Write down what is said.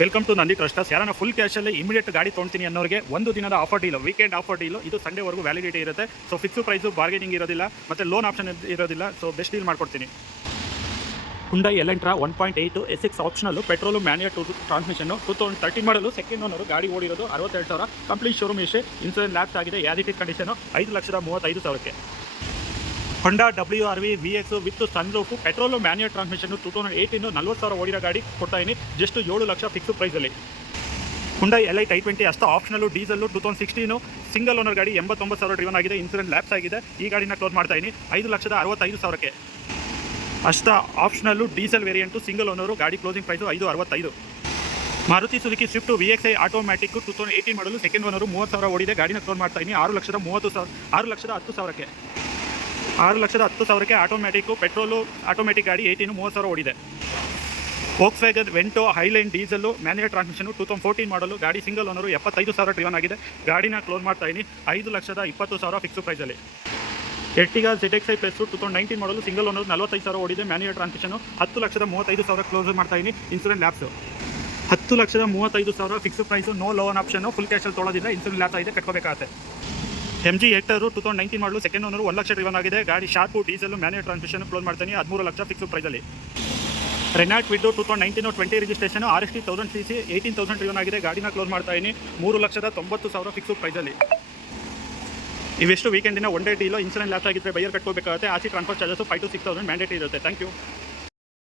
Welcome to Nandi ಟ್ರಸ್ಟರ್ಸ್. ಯಾರನ್ನ full ಕ್ಯಾಶಲ್ಲಿ immediate ಗಾಡಿ ತೊಗೊಳ್ತೀನಿ ಅನ್ನೋರಿಗೆ ಒಂದು ದಿನದ offer deal, weekend offer deal. ಇದು ಸಂಡೇವರೆಗೂ ವ್ಯಾಲಿಡಿಟಿ ಇರುತ್ತೆ. ಸೊ ಫಿಕ್ಸ್ ಪ್ರೈಸು, ಬಾರ್ಗೇನಿಂಗ್ ಇರೋದಿಲ್ಲ, ಮತ್ತು ಲೋನ್ ಆಪ್ಷನ್ ಇರೋದಿಲ್ಲ. ಸೊ ಬೆಸ್ಟ್ ಡೀಲ್ ಮಾಡ್ಕೊಡ್ತೀನಿ. Hyundai Elantra 1.8 SX optional, petrol, manual transmission, 2013 model, second owner, ಗಾಡಿ ಓಡಿರೋದು 62,000, ಕಂಪ್ಲೀಟ್ ಶೋರೂಮ್ ಇಷ್ಟೇ, ಇನ್ಸೂರೆನ್ಸ್ ಲ್ಯಾಪ್ಸ್ ಆಗಿದೆ, ಯಾಸ್ ಇಟ್ ಇಸ್ ಕಂಡೀಷನು, 5,35,000ಕ್ಕೆ. Honda WRV VX with sunroof, petrol, manual transmission, 2018 40,000 ಓಡಿರೋ ಗಾಡಿ ಕೊಡ್ತಾ ಇದೀನಿ, ಜಸ್ಟ್ 7 ಲಕ್ಷ ಫಿಕ್ಸ್ ಪ್ರೈಸಲ್ಲಿ. ಹುಂಡೈ Li i20 ಅಷ್ಟು ಆಪ್ಷನಲ್ಲು, ಡೀಸೆಲ್ಲು, 2016 ಸಿಂಗಲ್ ಓನರ್ ಗಾಡಿ, 89,000 ಡ್ರಿವನ್ ಆಗಿದೆ, ಇನ್ಸೂರೆನ್ಸ್ ಲ್ಯಾಪ್ಸ್ ಆಗಿದೆ. ಈ ಗಾಡಿನ ಕ್ಲೋಸ್ ಮಾಡ್ತಾ ಇದೀನಿ 5,65,000ಕ್ಕೆ. ಅಷ್ಟ optional, diesel variant, single owner, ಗಾಡಿ closing price 5,65,000. Maruti Suzuki Swift VXi automatic 2018 model, second owner, 30,000 ಓಡಿದೆ, ಗಾಡಿನ ಕ್ಲೋಸ್ ಮಾಡ್ತಾ ಇದೀನಿ 6,10,000ಕ್ಕೆ. 6,10,000ಕ್ಕೆ ಆಟೋಮ್ಯಾಟಿಕ್ಕು, ಪೆಟ್ರೋಲು, ಆಟೋಮ್ಯಾಟಿಕ್ ಗಾಡಿ, 18 30,000 ಓಡಿದೆ. Volkswagen Vento Highline diesel, manual transmission, 2014 ಮಾಡಲು, ಗಾಡಿ ಸಿಂಗಲ್ ಓನರು, 75,000 ಡ್ರಿವನ್ ಆಗಿದೆ, ಗಾಡಿನ ಕ್ಲೋಸ್ ಮಾಡ್ತಾ ಇದೀನಿ 5,20,000 ಫಿಕ್ಸ್ ಪ್ರೈಸಲ್ಲಿ. ಎರ್ಟಿಗಾ ZXi ಪ್ಲಸ್ 2019 ಮಾಡಲು, ಸಿಂಗಲ್ ಓನರು, 45,000 ಓಡಿದೆ, ಮ್ಯಾನ್ಯುಯಲ್ ಟ್ರಾನ್ಸ್ಮಿಷನ್ನು, 10,35,000 ಕ್ಲೋಸ್ ಮಾಡ್ತಾ ಇದೀನಿ, insurance lapse. 10,35,000 fix price, no loan option, full ಕ್ಯಾಶಲ್ಲಿ ತೊಗೊಳೋದಿಲ್ಲ, ಇನ್ಸೂರೆನ್ಸ್ ಲ್ಯಾಪ್ಸ್ ಆಗಿದೆ, ಕಟ್ಕೋಬೇಕಾಗುತ್ತೆ. MG ಹೆಕ್ಟರು 2019 ಮಾಡಲು, ಸೆಕೆಂಡ್ ಓನರು, 1 ಲಕ್ಷ ಡ್ರಿವನ್ ಆಗಿದೆ, ಗಾಡಿ sharp, diesel, manual transmission close ಮಾಡ್ತೀನಿ 13 ಲಕ್ಷ ಫಿಕ್ಸ್ ಪ್ರೈಸಲ್ಲಿ. Renault Kwid 2019 20 registration, RST 1000cc, 18,000 driven ಆಗಿದೆ, ಗಾಡಿನ ಕ್ಲೋಸ್ ಮಾಡ್ತಾ ಇದೀನಿ 3,90,000 ಫಿಕ್ಸ್ ಪ್ರೈಸಲ್ಲಿ. ಇವೆಷ್ಟು ವೀಕೆಂಡಿನ one day deal. Insurance lapse ಆಗಿದ್ದರೆ ಬೈಯರ್ ಕಟ್ಕೋಬೇಕಾಗುತ್ತೆ. ಆಚೆ ಟ್ರಾನ್ಸ್ಫರ್ ಚಾರ್ಜಸ್ 5,000 to 6,000 ಮ್ಯಾಂಡೇಟರಿ ಇರುತ್ತೆ. Thank you.